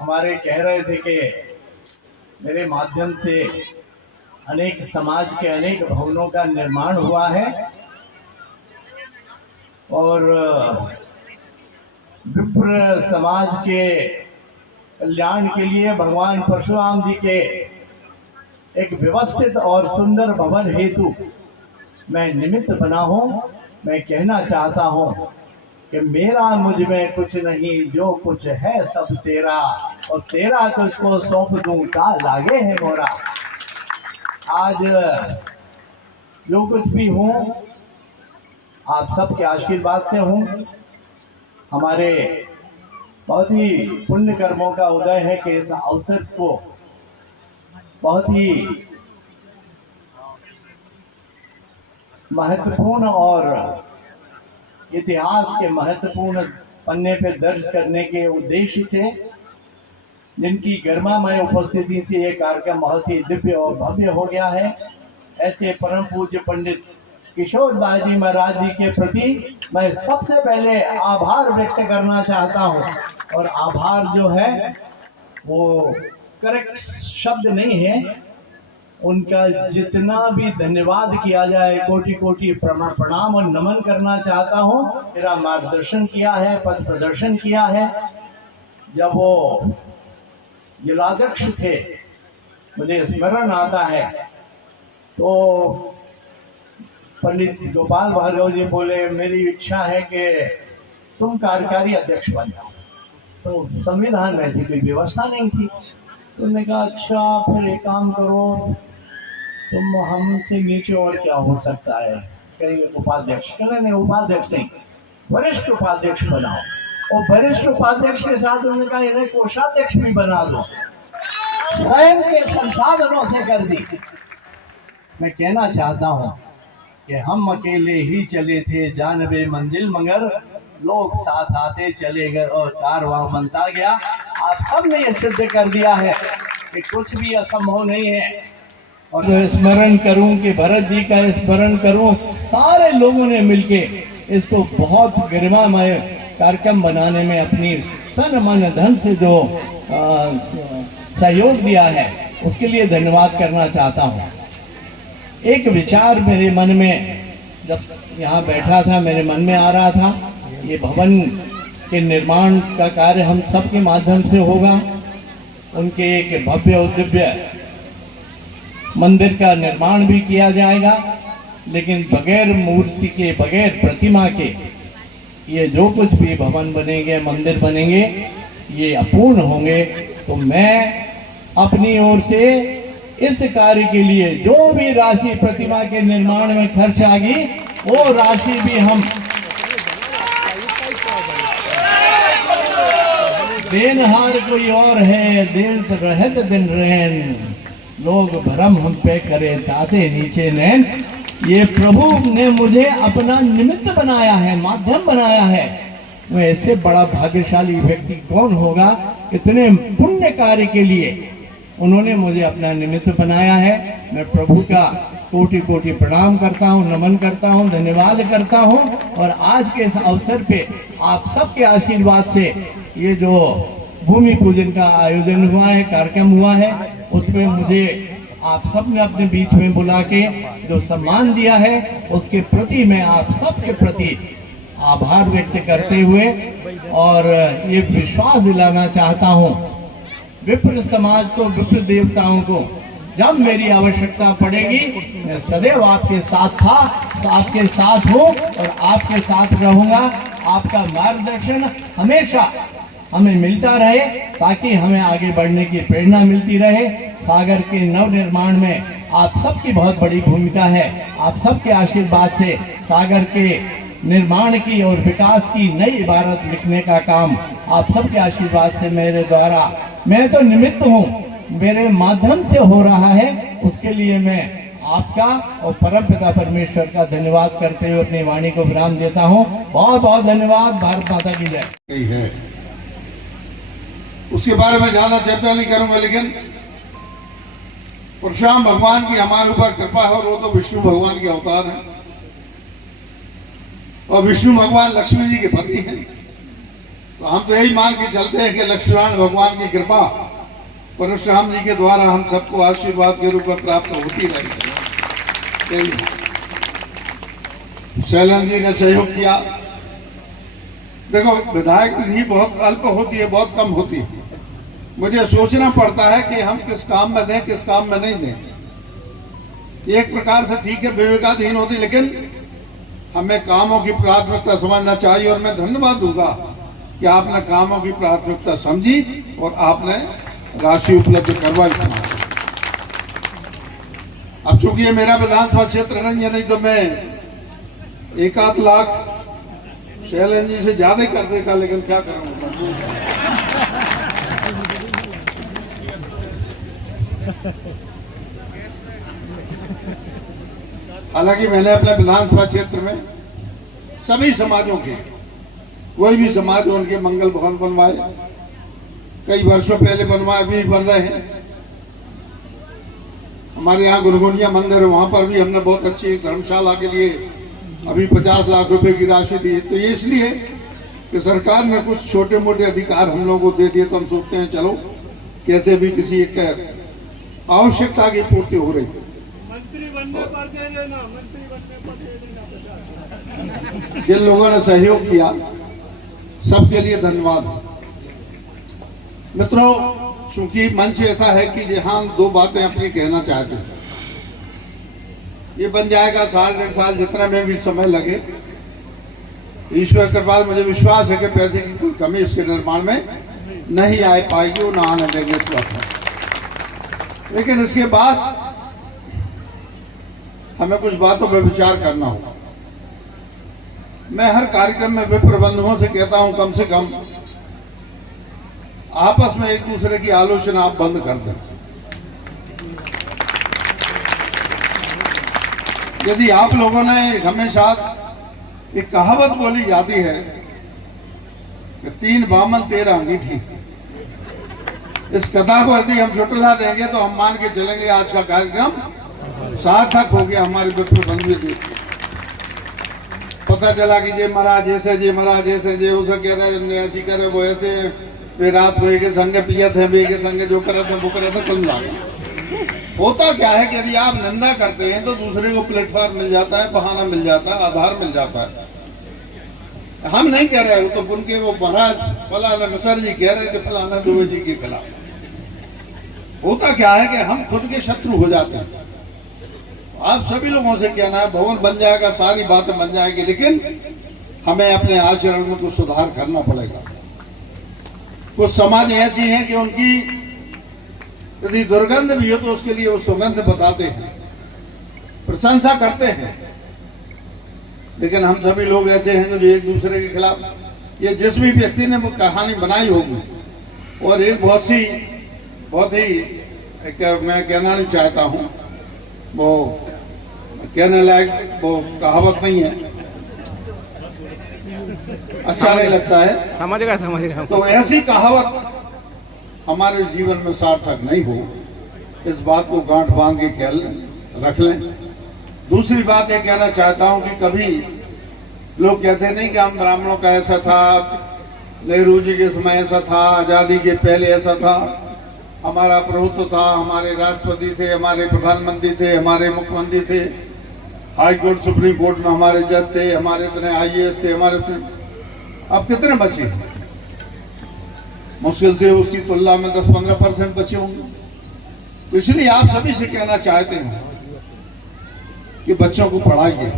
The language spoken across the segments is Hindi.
हमारे कह रहे थे कि मेरे माध्यम से अनेक समाज के अनेक भवनों का निर्माण हुआ है और विप्र समाज के कल्याण के लिए भगवान परशुराम जी के एक व्यवस्थित और सुंदर भवन हेतु मैं निमित्त बना हूं। मैं कहना चाहता हूं कि मेरा मुझ में कुछ नहीं, जो कुछ है सब तेरा, और तेरा तुझको सौंप दूं का लागे है मोरा। आज जो कुछ भी हूँ आप सबके आशीर्वाद से हूँ। हमारे बहुत ही पुण्य कर्मों का उदय है कि इस अवसर को बहुत ही महत्वपूर्ण और इतिहास के महत्वपूर्ण पन्ने पे दर्ज करने के उद्देश्य से, जिनकी गर्मामय उपस्थिति से ये कार्यक्रम बहुत ही दिव्य और भव्य हो गया है, ऐसे परम पूज्य पंडित किशोर दास जी महाराज जी के प्रति मैं सबसे पहले आभार व्यक्त करना चाहता हूँ। और आभार जो है वो करेक्ट शब्द नहीं है, उनका जितना भी धन्यवाद किया जाए कोटि कोटि प्रणाम और नमन करना चाहता हूँ। मेरा मार्गदर्शन किया है, पथ प्रदर्शन किया है। जब वो जिलाध्यक्ष थे, मुझे स्मरण आता है, तो पंडित गोपाल भार्गव जी बोले मेरी इच्छा है कि तुम कार्यकारी अध्यक्ष बन जाओ। तो संविधान में ऐसी कोई व्यवस्था नहीं थी। तो उन्होंने कहा अच्छा फिर एक काम करो, तुम हमसे नीचे और क्या हो सकता है, कहीं उपाध्यक्ष। कहने नहीं, उपाध्यक्ष नहीं, वरिष्ठ उपाध्यक्ष बनाओ। और वरिष्ठ उपाध्यक्ष के साथ उन्होंने कहा इन्हें कोषाध्यक्ष भी बना दो, स्वयं के संसाधनों से कर दी। मैं कहना चाहता हूँ कि हम अकेले ही चले थे जानबे मंजिल, मगर लोग साथ आते चले गए और कारवां बनता गया। आप सब ने यह सिद्ध कर दिया है कि कुछ भी असंभव नहीं है। और स्मरण करूं कि भरत जी का स्मरण करूं, सारे लोगों ने मिलके इसको बहुत गरिमामय कार्यक्रम बनाने में अपनी तन मन धन से जो सहयोग दिया है, उसके लिए धन्यवाद करना चाहता हूं। एक विचार मेरे मन में जब यहाँ बैठा था, मेरे मन में आ रहा था, ये भवन के निर्माण का कार्य हम सब के माध्यम से होगा। उनके एक भव्य और दिव्य मंदिर का निर्माण भी किया जाएगा, लेकिन बगैर मूर्ति के, बगैर प्रतिमा के ये जो कुछ भी भवन बनेंगे, मंदिर बनेंगे, ये अपूर्ण होंगे। तो मैं अपनी ओर से इस कार्य के लिए जो भी राशि प्रतिमा के निर्माण में खर्च आ गई, वो राशि भी हम देनहार कोई और है, देन रहत दिन रहन, लोग भरम हम पे करे दाते नीचे नैन। ये प्रभु ने मुझे अपना निमित्त बनाया है, माध्यम बनाया है। वो ऐसे बड़ा भाग्यशाली व्यक्ति कौन होगा, इतने पुण्य कार्य के लिए उन्होंने मुझे अपना निमित्त बनाया है। मैं प्रभु का कोटि कोटि प्रणाम करता हूँ, नमन करता हूँ, धन्यवाद करता हूँ। और आज के इस अवसर पे आप सबके आशीर्वाद से ये जो भूमि पूजन का आयोजन हुआ है, कार्यक्रम हुआ है, उसमें मुझे आप सब ने अपने बीच में बुला के जो सम्मान दिया है, उसके प्रति मैं आप सबके प्रति आभार व्यक्त करते हुए और ये विश्वास दिलाना चाहता हूँ विप्र समाज को, विप्र देवताओं को, जब मेरी आवश्यकता पड़ेगी मैं सदैव आपके साथ था, आपके साथ हूँ और आपके साथ रहूंगा। आपका मार्गदर्शन हमेशा हमें मिलता रहे ताकि हमें आगे बढ़ने की प्रेरणा मिलती रहे। सागर के नव निर्माण में आप सबकी बहुत बड़ी भूमिका है। आप सबके आशीर्वाद से सागर के निर्माण की और विकास की नई इबारत लिखने का काम आप सबके आशीर्वाद से मेरे द्वारा, मैं तो निमित्त हूँ, मेरे माध्यम से हो रहा है। उसके लिए मैं आपका और परमपिता परमेश्वर का धन्यवाद करते हुए अपनी वाणी को विराम देता हूँ। बहुत बहुत धन्यवाद। भारत माता की जय। है उसके बारे में ज्यादा चर्चा नहीं करूंगा, लेकिन परशुराम भगवान की हमारे ऊपर कृपा है और वो तो विष्णु भगवान के अवतार हैं और विष्णु भगवान लक्ष्मी जी के पति हैं। तो हम तो यही मान के चलते हैं कि लक्ष्मीनारायण भगवान की कृपा परशुराम जी के द्वारा हम सबको आशीर्वाद के रूप में प्राप्त होती रहेगी। शैलन जी ने सहयोग किया। देखो, विधायक निधि बहुत अल्प होती है, बहुत कम होती है। मुझे सोचना पड़ता है कि हम किस काम में दें, किस काम में नहीं दें। एक प्रकार से ठीक है, विवेकाधीन होती, लेकिन हमें कामों की प्राथमिकता समझना चाहिए। और मैं धन्यवाद दूंगा कि आपने कामों की प्राथमिकता समझी और आपने राशि उपलब्ध करवाई। अब चूंकि ये मेरा विधानसभा क्षेत्र नहीं है, नहीं तो मैं 1-8 लाख शैलन जी से ज्यादा ही कर देता, लेकिन क्या करूंगा। हालांकि मैंने अपने विधानसभा क्षेत्र में सभी समाजों के, कोई भी समाज उनके मंगल भवन बनवाए, कई वर्षों पहले बनवाए, अभी बन रहे हैं। हमारे यहाँ गुरगुनिया मंदिर है, वहां पर भी हमने बहुत अच्छी धर्मशाला के लिए अभी 50 लाख रुपए की राशि दी। तो ये इसलिए कि सरकार ने कुछ छोटे मोटे अधिकार हम लोगों को दे दिए, तो हम सोचते हैं चलो कैसे भी किसी एक आवश्यकता की पूर्ति हो रही। मंत्री बनने पर दे देना, मंत्री बनने पर दे देना। जिन लोगों ने सहयोग किया सबके लिए धन्यवाद। मित्रों, चूंकि मंच ऐसा है कि जहां हम 2 बातें अपनी कहना चाहते हैं, ये बन जाएगा 1.5 साल, जितना में भी समय लगे। ईश्वर कृपा, मुझे विश्वास है कि पैसे की कोई कमी इसके निर्माण में नहीं आ पाएगी और न आने देंगे इस वक्त। लेकिन इसके बाद हमें कुछ बातों पर विचार करना होगा। मैं हर कार्यक्रम में विप्र प्रबंधकों से कहता हूं, कम से कम आपस में एक दूसरे की आलोचना आप बंद कर दें। यदि आप लोगों ने हमेशा एक कहावत बोली जाती है कि 3 बामन 13 अंगीठी, इस कथा को यदि हम झुटला देंगे तो हम मान के चलेंगे आज का कार्यक्रम सार्थक हो गया हमारे विप्र बंधु। पता चला कि जय महाराज जैसे, जय महाराज जैसे, जय उसे कह रहे ऐसी करे, वो ऐसे, वे रात को एक संग पिया थे, वे के संग जो करे थे वो करे थे, कल लागा। होता क्या है कि यदि आप निंदा करते हैं तो दूसरे को प्लेटफॉर्म मिल जाता है, बहाना मिल जाता है, आधार मिल जाता है। हम नहीं कह रहे, वो तो उनके वो महाराज फलाना मिसर जी कह रहे थे फलाना दुबे जी के खिलाफ। होता क्या है कि हम खुद के शत्रु हो जाते हैं। आप सभी लोगों से कहना है, भवन बन जाएगा, सारी बातें बन जाएगी, लेकिन हमें अपने आचरण में कुछ सुधार करना पड़ेगा। कुछ समाज ऐसी हैं कि उनकी यदि दुर्गंध भी हो तो उसके लिए वो सुगंध बताते हैं, प्रशंसा करते हैं। लेकिन हम सभी लोग ऐसे हैं जो एक दूसरे के खिलाफ, ये जिस भी व्यक्ति ने वो कहानी बनाई होगी, और एक बहुत ही मैं कहना नहीं चाहता हूं, वो कहने लायक वो कहावत नहीं है, अच्छा नहीं लगता है, समझ गया। तो ऐसी कहावत हमारे जीवन में सार्थक नहीं हो, इस बात को गांठ बांध के रख लें। दूसरी बात ये कहना चाहता हूं कि कभी लोग कहते नहीं कि हम ब्राह्मणों का ऐसा था, नेहरू जी के समय ऐसा था, आजादी के पहले ऐसा था, हमारा प्रभुत्व था, हमारे राष्ट्रपति थे, हमारे प्रधानमंत्री थे, हमारे मुख्यमंत्री थे, हाई कोर्ट सुप्रीम कोर्ट में हमारे जज थे, हमारे इतने IAS थे, हमारे अब कितने बचे? मुश्किल से उसकी तुलना में 10-15% बचे होंगे। तो इसलिए आप सभी से कहना चाहते हैं कि बच्चों को पढ़ाइए,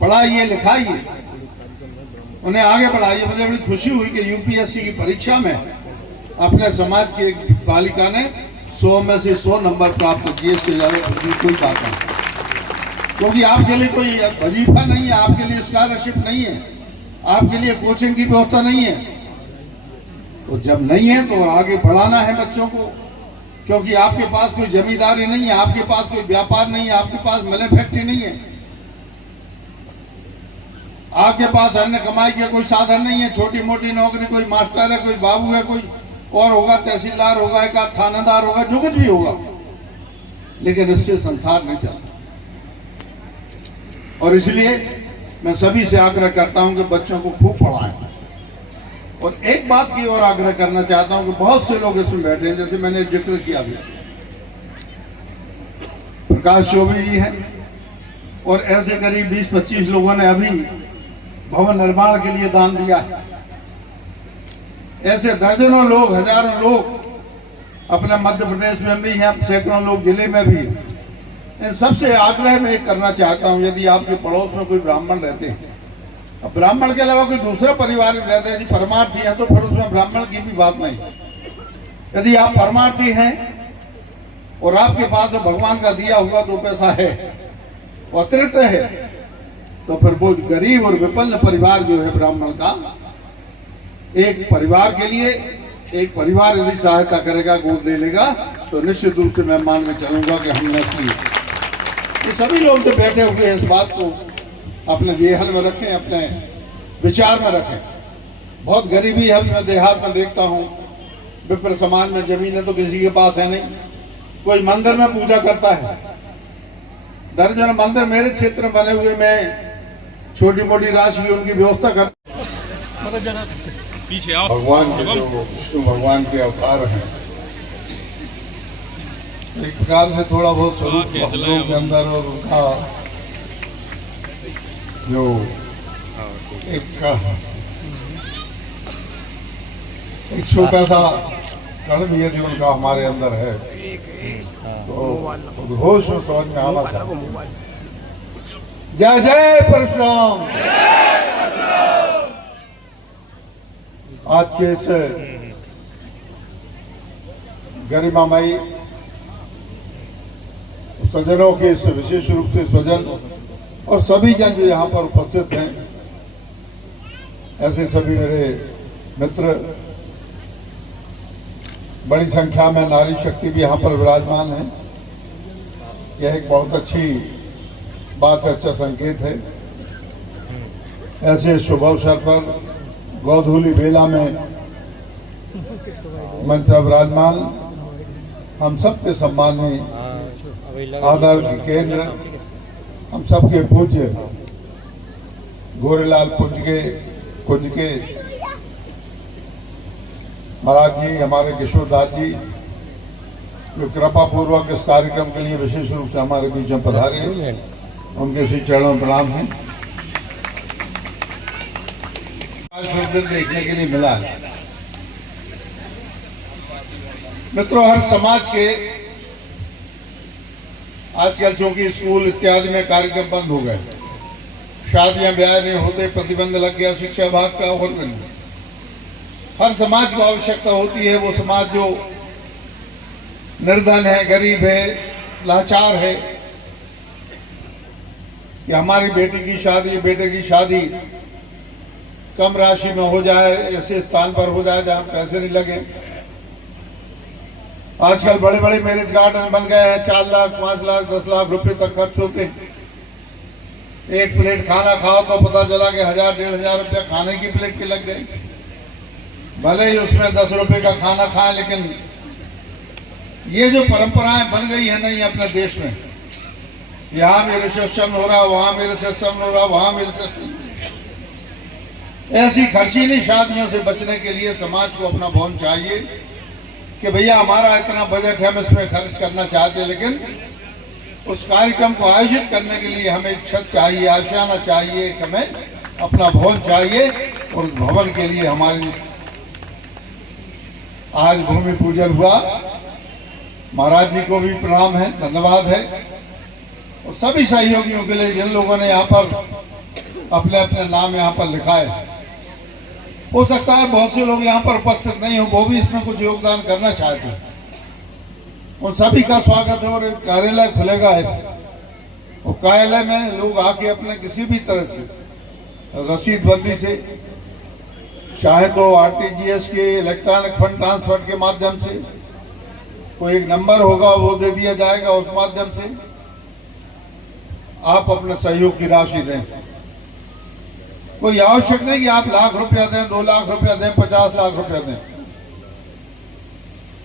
पढ़ाइए, लिखाइए, उन्हें आगे बढ़ाइए। मुझे बड़ी खुशी हुई कि यूपीएससी की परीक्षा में अपने समाज की एक बालिका ने 100 में से 100 नंबर प्राप्त किए। इससे ज्यादा कोई बात नहीं, क्योंकि आपके लिए कोई वजीफा नहीं है, आपके लिए स्कॉलरशिप नहीं है, आपके लिए कोचिंग की व्यवस्था नहीं है। तो जब नहीं है तो आगे बढ़ाना है बच्चों को, क्योंकि आपके पास कोई जमींदारी नहीं है, आपके पास कोई व्यापार नहीं है, आपके पास मैन्युफैक्चरिंग नहीं है, आपके पास अन्य कमाई के कोई साधन नहीं है। छोटी मोटी नौकरी, कोई मास्टर है, कोई बाबू है, कोई और होगा, तहसीलदार होगा, एक आध थानेदार होगा, जो कुछ भी होगा, लेकिन इससे संसार नहीं चलता। और इसलिए मैं सभी से आग्रह करता हूं कि बच्चों को खूब पढ़ाएं। और एक बात की और आग्रह करना चाहता हूं कि बहुत से लोग इसमें बैठे हैं, जैसे मैंने जिक्र किया अभी, प्रकाश चौबे जी हैं, और ऐसे करीब 20-25 लोगों ने अभी भवन निर्माण के लिए दान दिया है। ऐसे दर्जनों लोग, हजारों लोग अपने मध्य प्रदेश में भी हैं, सैकड़ों लोग जिले में भी। इन सबसे आग्रह मैं करना चाहता हूं, यदि आपके पड़ोस में कोई ब्राह्मण रहते हैं, अब ब्राह्मण के अलावा कोई दूसरा परिवार में रहते हैं, यदि परमार्थी है तो फिर उसमें ब्राह्मण की भी बात नहीं। यदि आप परमार्थी हैं और आपके पास भगवान का दिया हुआ 2 पैसा है, अतिरिक्त है, तो फिर वो गरीब और विपन्न परिवार जो है ब्राह्मण का, एक परिवार के लिए एक परिवार यदि सहायता करेगा, गोद ले लेगा, तो निश्चित रूप से मैं मान के चलूंगा कि हमने की। ये सभी लोग जो बैठे हुए हैं इस बात को अपने जेहन में रखें, अपने विचार में रखें। बहुत गरीबी है, मैं देहात में देखता हूं, विप्र समाज में जमीनें तो किसी के पास है नहीं, कोई मंदिर में पूजा करता है। दर्जन मंदिर मेरे क्षेत्र में बने हुए, मैं छोटी मोटी राशि की उनकी व्यवस्था कर। पीछे आओ। भगवान के जो विष्णु भगवान के अवतार हैं, एक प्रकार से थोड़ा बहुत स्वरूप भक्तों के अंदर, और उनका जो एक छोटा सा कण भी यदि उनका हमारे अंदर है तो उद्घोष में समझ में आना चाहिए। जय जय परशुराम। आज के इस गरिमामयी सज्जनों के इस विशेष रूप से स्वजन और सभी जन जो यहाँ पर उपस्थित हैं, ऐसे सभी मेरे मित्र, बड़ी संख्या में नारी शक्ति भी यहाँ पर विराजमान है। यह एक बहुत अच्छी बात, अच्छा संकेत है। ऐसे शुभ अवसर पर गोधूली बेला में मंच पर विराजमान हम सबके सम्मानीय आदर के केंद्र, हम सबके पूज्य गोरेलाल कुंज के महाराज जी, हमारे किशोरदास जी, जो कृपा पूर्वक इस कार्यक्रम के लिए विशेष रूप से हमारे बीच में पधारे हैं, उनके श्री चरणों में प्रणाम है। देखने के लिए मिला है। मित्रों, हर समाज के आजकल चूंकि स्कूल इत्यादि में कार्यक्रम बंद हो गए, शादियां ब्याह नहीं होते, प्रतिबंध लग गया शिक्षा विभाग का, और नहीं। हर समाज को आवश्यकता होती है, वो समाज जो निर्धन है, गरीब है, लाचार है, कि हमारी बेटी की शादी, बेटे की शादी कम राशि में हो जाए, ऐसे स्थान पर हो जाए जहां पैसे नहीं लगे। आजकल बड़े बड़े मैरिज गार्डन बन गए हैं, 4 लाख, 5 लाख, 10 लाख रुपए तक खर्च होते हैं। एक प्लेट खाना खाओ तो पता चला कि 1000-1500 रुपया खाने की प्लेट के लग गए। भले ही उसमें 10 रुपए का खाना खाएं, लेकिन ये जो परंपराएं बन गई है नहीं अपने देश में, यहां भी रिसेप्शन हो रहा, वहां भी रिसेप्शन हो रहा, वहां भी रिसेप्शन, ऐसी खर्चीली शादियों से बचने के लिए समाज को अपना भवन चाहिए कि भैया हमारा इतना बजट है, हम इसमें खर्च करना चाहते हैं, लेकिन उस कार्यक्रम को आयोजित करने के लिए हमें एक छत चाहिए, आशियाना चाहिए, हमें अपना भवन चाहिए। और उस भवन के लिए हमारी आज भूमि पूजन हुआ, महाराज जी को भी प्रणाम है, धन्यवाद है। और सभी सहयोगियों के लिए जिन लोगों ने यहाँ पर अपने अपने नाम यहाँ पर लिखा है। हो सकता है बहुत से लोग यहाँ पर उपस्थित नहीं हो, वो भी इसमें कुछ योगदान करना चाहते हैं। उन सभी का स्वागत है। और एक कार्यालय खुलेगा ऐसे, और कार्यालय में लोग आके अपने किसी भी तरह से रसीद बंदी से, चाहे तो आरटीजीएस के इलेक्ट्रॉनिक फंड ट्रांसफर के माध्यम से, कोई एक नंबर होगा वो दे दिया जाएगा, उस माध्यम से आप अपने सहयोग की राशि दें। कोई आवश्यक नहीं कि आप लाख रुपया दें, 2 लाख रुपया दें, 50 लाख रुपया दें।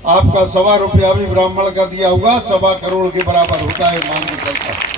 आपका 1.25 रुपया भी ब्राह्मण का दिया हुआ 1.25 करोड़ के बराबर होता है, मान के चलता है।